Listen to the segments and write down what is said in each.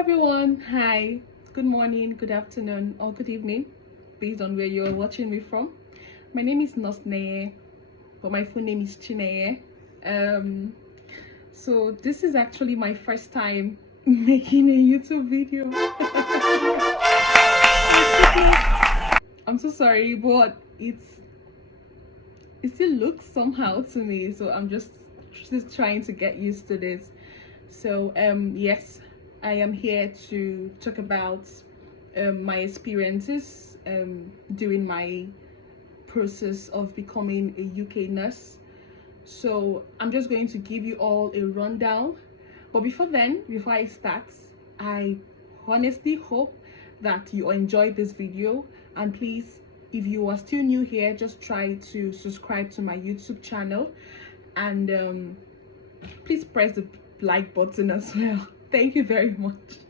everyone. Hi, good morning, good afternoon, or good evening, based on where you're watching me from. My name is Nosneye, but my full name is Chineye. Um, so this is actually my first time making a YouTube video. I'm so sorry, but it still looks somehow to me, so I'm just trying to get used to this. So yes, I am here to talk about my experiences during my process of becoming a UK nurse. So I'm just going to give you all a rundown. But before I start, I honestly hope that you enjoyed this video, and please, if you are still new here, just try to subscribe to my YouTube channel, and please press the like button as well. Thank you very much.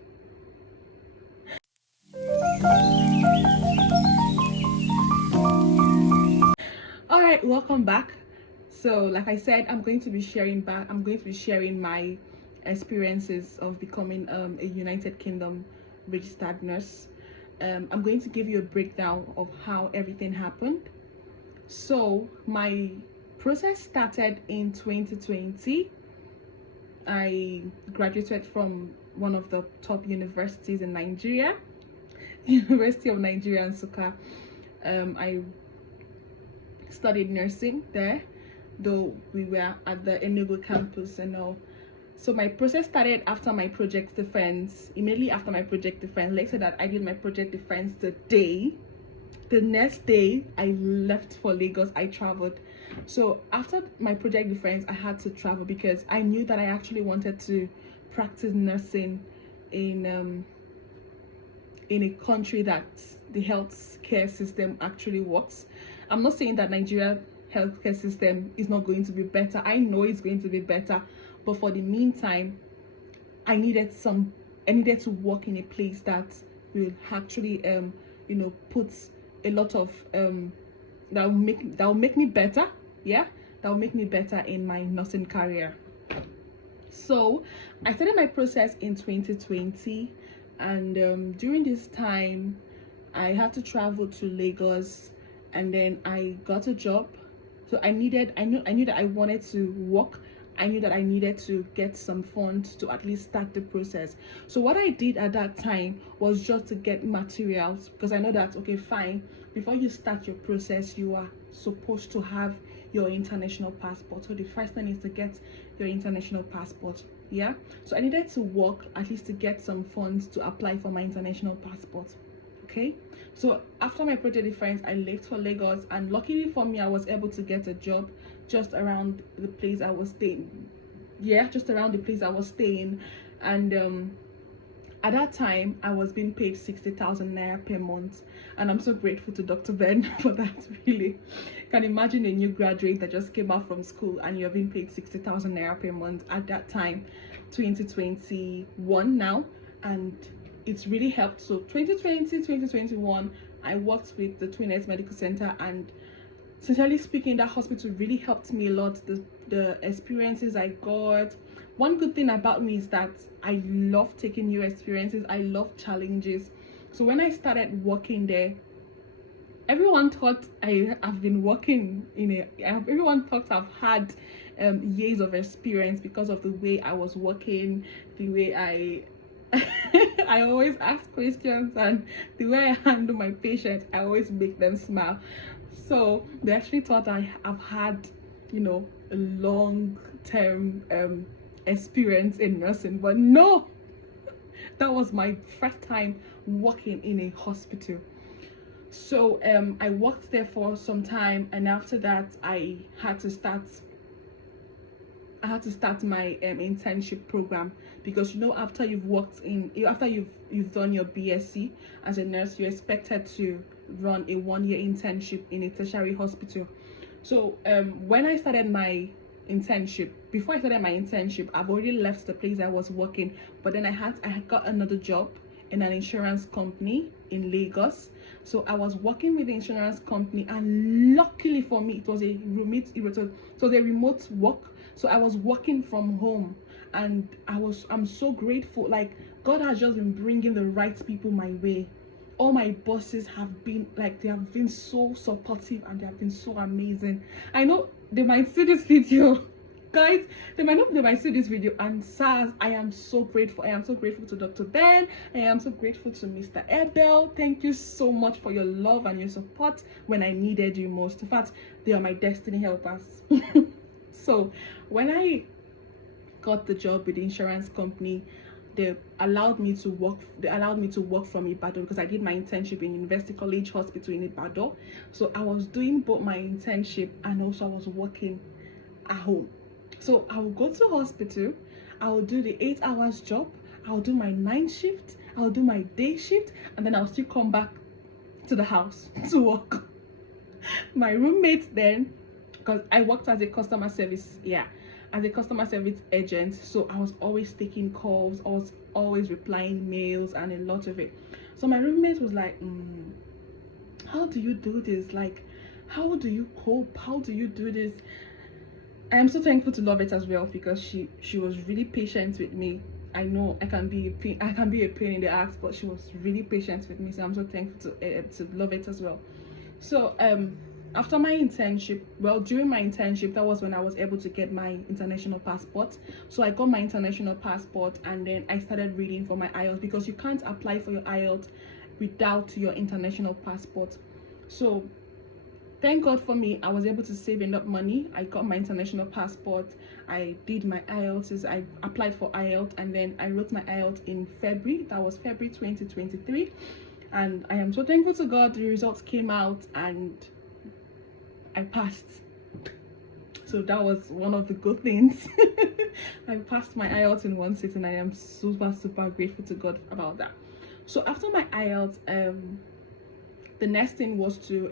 All right, welcome back. So like I said, I'm going to be sharing my experiences of becoming a United Kingdom registered nurse. I'm going to give you a breakdown of how everything happened. So my process started in 2020. I graduated from one of the top universities in Nigeria, University of Nigeria, Nsukka. I studied nursing there, though we were at the Enugu campus and all. So my process started after my project defense. Immediately after my project defense, let's say that I did my project defense the next day I left for Lagos. I traveled. So after my project defense, I had to travel because I knew that I actually wanted to practice nursing in a country that the healthcare system actually works. I'm not saying that Nigeria healthcare system is not going to be better. I know it's going to be better, but for the meantime, I needed to work in a place that will actually put a lot of that will make me better. Yeah, that will make me better in my nursing career. So I started my process in 2020, and during this time I had to travel to Lagos, and then I got a job. So I knew that I wanted to work. I knew that I needed to get some funds to at least start the process. So what I did at that time was just to get materials, because I know that, okay, fine, before you start your process, you are supposed to have your international passport. So the first thing is to get your international passport. Yeah, so I needed to work at least to get some funds to apply for my international passport. Okay, so after my project defense, I left for Lagos, and luckily for me, I was able to get a job just around the place I was staying. Yeah, just around the place I was staying. And at that time I was being paid 60,000 naira per month, and I'm so grateful to Dr. Ben for that. Really, can imagine a new graduate that just came out from school and you're being paid 60,000 naira per month at that time, 2021 now, and it's really helped. So 2020, 2021, I worked with the Twin Heads Medical Center, and sincerely speaking, that hospital really helped me a lot. The experiences I got. One good thing about me is that I love taking new experiences. I love challenges. So when I started working there, everyone thought I've been working everyone thought I've had years of experience because of the way I was working, the way I I always ask questions, and the way I handle my patients, I always make them smile. So they actually thought I've had, a long-term experience in nursing, but no, that was my first time working in a hospital. So I worked there for some time, and after that I had to start my internship program, because after you've done your BSc as a nurse, you're expected to run a 1-year internship in a tertiary hospital. So when I started my internship, before I started my internship, I've already left the place I was working, but then I got another job in an insurance company in Lagos. So I was working with the insurance company, and luckily for me, it was a remote work. So I was working from home, and I'm so grateful. Like, God has just been bringing the right people my way. All my bosses have been like, they have been so supportive and they have been so amazing. I know they might see this video, guys, they might see this video, and SARS, I am so grateful. I am so grateful to Dr. Ben. I am so grateful to Mr. Ebel. Thank you so much for your love and your support when I needed you most. In fact, they are my destiny helpers. So when I got the job with the insurance company, they allowed me to work from Ibadan, because I did my internship in University College Hospital in Ibadan. So I was doing both my internship and also I was working at home. So I will go to hospital, I will do the 8 hours job, I'll do my night shift, I'll do my day shift, and then I'll still come back to the house to work. My roommates then, because I worked as a customer service, as a customer service agent, so I was always taking calls, I was always replying mails and a lot of it. So my roommate was like, how do you do this? Like, how do you cope? How do you do this? I am so thankful to Love It as well, because she was really patient with me. I know I can be a pain in the ass, but she was really patient with me. So I'm so thankful to Love It as well. So after my internship, during my internship, that was when I was able to get my international passport. So I got my international passport, and then I started reading for my IELTS, because you can't apply for your IELTS without your international passport. So thank God for me, I was able to save enough money. I got my international passport, I did my IELTS, I applied for IELTS, and then I wrote my IELTS in February. That was February 2023. And I am so thankful to God, the results came out and I passed. So that was one of the good things. I passed my IELTS in one sitting, and I am super grateful to God about that. So after my IELTS, the next thing was to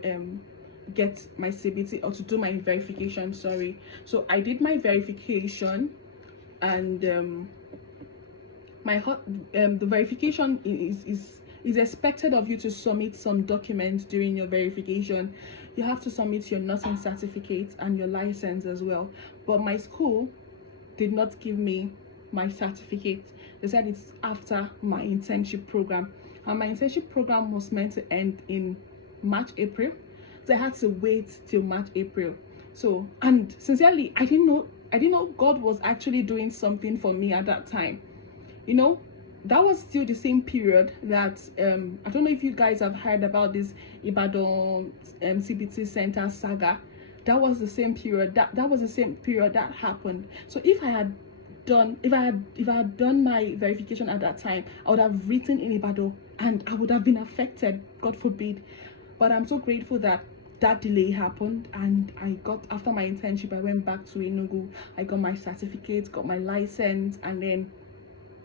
get my CBT, or to do my verification, sorry. So I did my verification, and the verification is expected of you to submit some documents during your verification. You have to submit your nursing certificate and your license as well. But my school did not give me my certificate. They said it's after my internship program, and my internship program was meant to end in March, April. So I had to wait till March, April. So, and sincerely, I didn't know God was actually doing something for me at that time. You know, that was still the same period that I don't know if you guys have heard about this Ibadan CBT Center saga. That was the same period. That was the same period that happened. So if I had done my verification at that time, I would have written in Ibadan and I would have been affected, God forbid. But I'm so grateful that delay happened, and after my internship, I went back to Enugu. I got my certificate, got my license, and then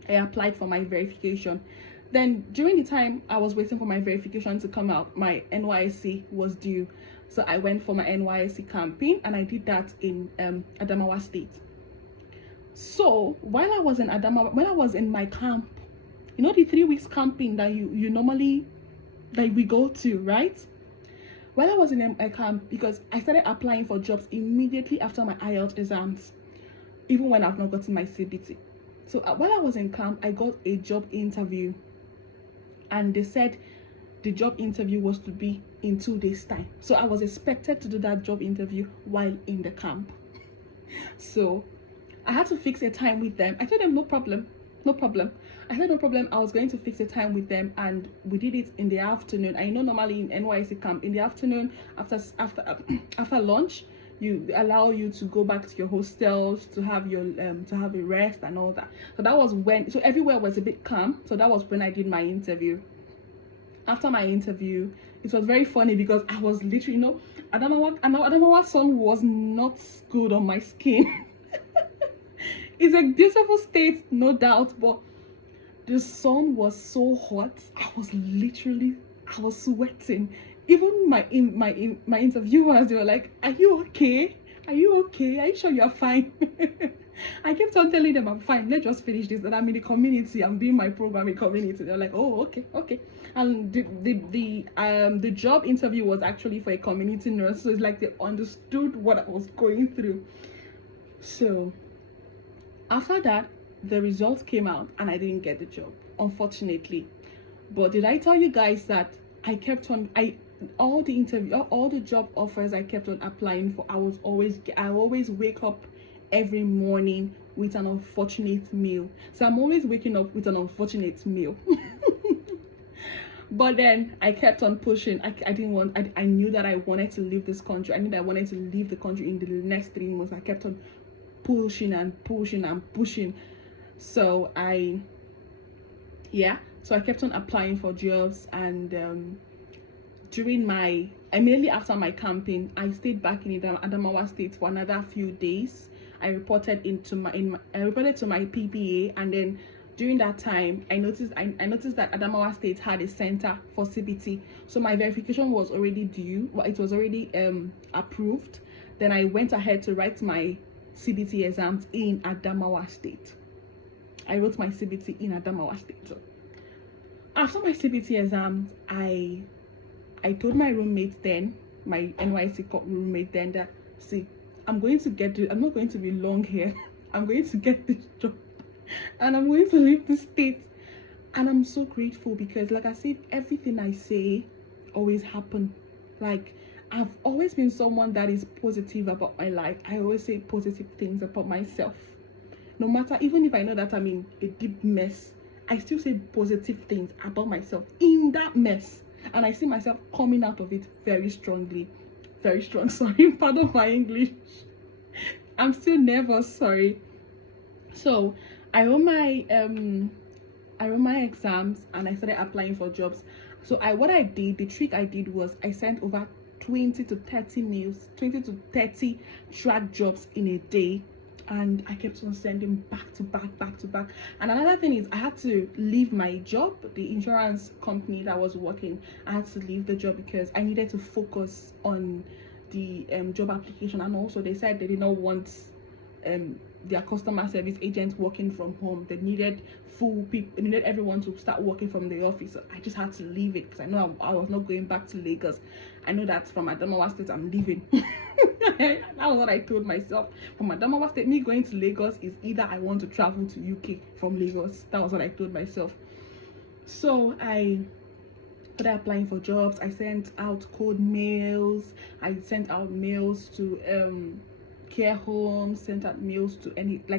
I applied for my verification. Then during the time I was waiting for my verification to come out, my NYSC was due. So I went for my NYSC campaign, and I did that in Adamawa State. So while I was in Adamawa, when I was in my camp, you know, the 3 weeks camping that you normally, that we go to, right? While I was in a camp, because I started applying for jobs immediately after my IELTS exams, even when I've not gotten my CBT. So while I was in camp, I got a job interview, and they said the job interview was to be in 2 days' time. So I was expected to do that job interview while in the camp. So I had to fix a time with them. I told them no problem. I said no problem. I was going to fix a time with them, and we did it in the afternoon. I know normally in NYSC camp, in the afternoon after lunch, you allow you to go back to your hostels to have your to have a rest and all that. So that was when, so everywhere was a bit calm. So that was when I did my interview. After my interview, it was very funny because I was literally, you know, Adamawa sun was not good on my skin. It's a beautiful state, no doubt, but the sun was so hot. I was sweating. Even my interviewers, they were like, "Are you okay? Are you okay? Are you sure you're fine?" I kept on telling them I'm fine. Let's just finish this. And I'm in the community. I'm doing my program in community. They're like, "Oh, okay." And the job interview was actually for a community nurse. So it's like they understood what I was going through. So after that, the results came out and I didn't get the job, unfortunately. But did I tell you guys that I kept on, all the job offers I kept on applying for, I always wake up every morning with an unfortunate mail. So I'm always waking up with an unfortunate mail. But then I kept on pushing. I knew that I wanted to leave this country. I knew that I wanted to leave the country in the next 3 months. I kept on pushing and pushing and pushing. So I kept on applying for jobs, and immediately after my camping, I stayed back in Adamawa State for another few days. I reported to my PPA, and then during that time, I noticed that Adamawa State had a center for CBT, so my verification was already due. Well, it was already approved. Then I went ahead to write my CBT exams in Adamawa State. I wrote my CBT in Adamawa State. So after my CBT exams, I told my roommate then, my NYC roommate then, that, see, I'm not going to be long here. I'm going to get this job and I'm going to leave the state. And I'm so grateful because, like I said, everything I say always happen. Like, I've always been someone that is positive about my life. I always say positive things about myself. No matter, even if I know that I'm in a deep mess, I still say positive things about myself in that mess. And I see myself coming out of it very strongly. Very strong. Sorry, pardon my English. I'm still nervous, sorry. So I wrote my exams and I started applying for jobs. So the trick I did was I sent over 20 to 30 track jobs in a day, and I kept on sending back to back. And another thing is, I had to leave my job, the insurance company that I was working. I had to leave the job because I needed to focus on the job application, and also they said they did not want their customer service agents working from home. They needed everyone to start working from the office. So I just had to leave it because I know I was not going back to Lagos. I know that from Adamawa State I'm leaving. That was what I told myself. From Adamawa State, me going to Lagos is either I want to travel to UK from Lagos. That was what I told myself. So I started applying for jobs. I sent out cold mails. I sent out mails to care homes, sent out mails to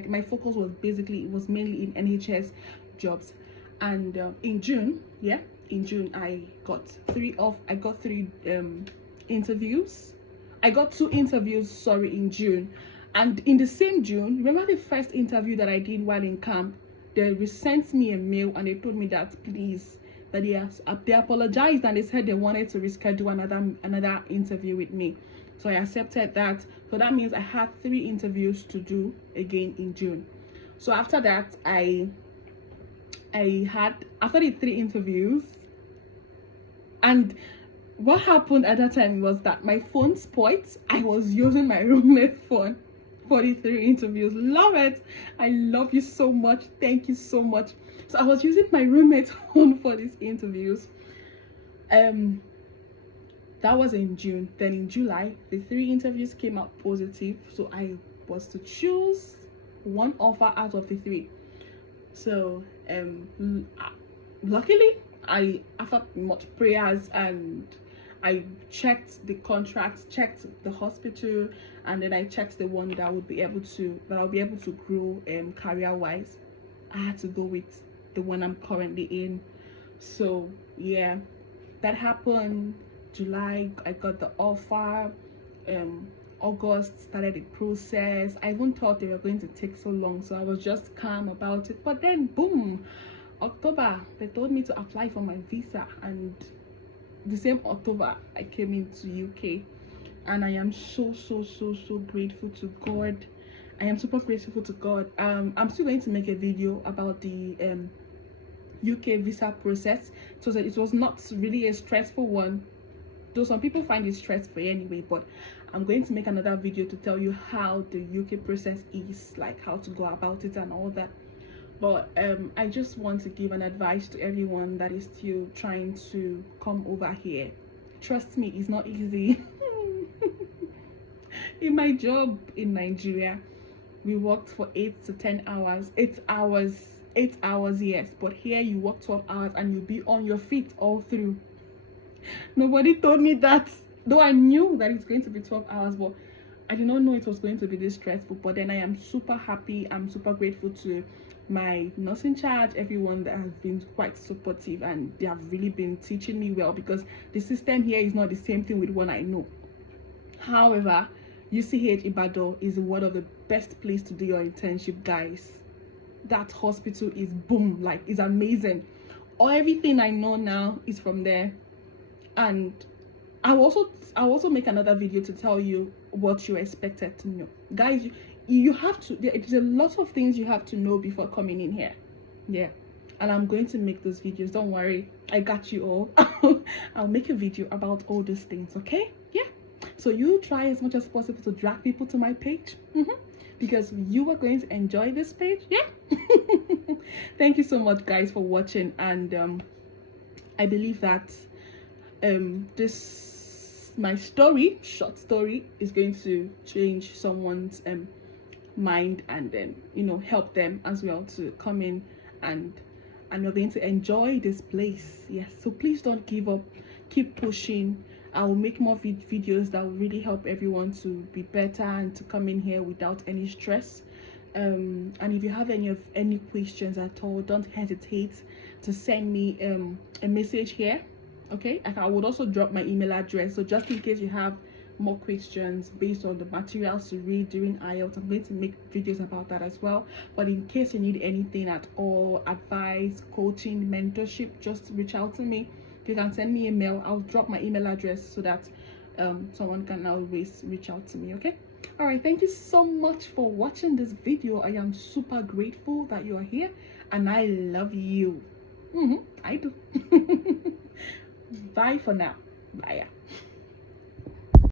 my focus was mainly in NHS jobs. And in June I got three interviews. I got 2 interviews, in June. And in the same June, remember the first interview that I did while in camp? They sent me a mail and they told me that they apologized, and they said they wanted to reschedule another interview with me. So I accepted that. So that means I had 3 interviews to do again in June. So after that, after the 3 interviews, and what happened at that time was that my phone spoiled. I was using my roommate's phone for the 3 interviews. Love it. I love you so much. Thank you so much. So I was using my roommate's phone for these interviews. That was in June. Then in July, the 3 interviews came out positive. So I was to choose one offer out of the 3. So luckily, after much prayers, and I checked the contracts, checked the hospital, and then I checked the one that I'll be able to grow career wise. I had to go with the one I'm currently in. So yeah, that happened. July, I got the offer. August started the process. I even thought they were going to take so long, so I was just calm about it. But then boom, October, they told me to apply for my visa, and the same October I came into UK. And I am so grateful to God. I am super grateful to God. I'm still going to make a video about the UK visa process. It was not really a stressful one, though some people find it stressful anyway. But I'm going to make another video to tell you how the UK process is, like how to go about it and all that. But I just want to give an advice to everyone that is still trying to come over here. Trust me, it's not easy. In my job in Nigeria, we worked for 8 to 10 hours. 8 hours, yes, but here you work 12 hours and you'll be on your feet all through. Nobody told me that, though I knew that it's going to be 12 hours, but I did not know it was going to be this stressful. But then I am super happy. I'm super grateful to my nurse in charge, everyone that has been quite supportive, and they have really been teaching me well, because the system here is not the same thing with what I know. However, UCH Ibadan is one of the best place to do your internship, guys. That hospital is boom, like, it's amazing. Everything I know now is from there. And I'll also make another video to tell you what you're expected to know, guys. You have to, there's a lot of things you have to know before coming in here. Yeah, and I'm going to make those videos, don't worry, I got you all. I'll make a video about all these things, okay? Yeah, so you try as much as possible to drag people to my page, because you are going to enjoy this page. Yeah. Thank you so much, guys, for watching. And I believe that my short story is going to change someone's mind, and then, you know, help them as well to come in, and you're going to enjoy this place. Yes, so please don't give up, keep pushing. I'll make more videos that will really help everyone to be better and to come in here without any stress. And if you have any questions at all, don't hesitate to send me a message here. Okay, I would also drop my email address, so just in case you have more questions based on the materials to read during IELTS, I'm going to make videos about that as well. But in case you need anything at all, advice, coaching, mentorship, just reach out to me. You can send me a mail. I'll drop my email address so that someone can always reach out to me. Okay, all right, thank you so much for watching this video. I am super grateful that you are here, and I love you. I do. Bye for now. Bye.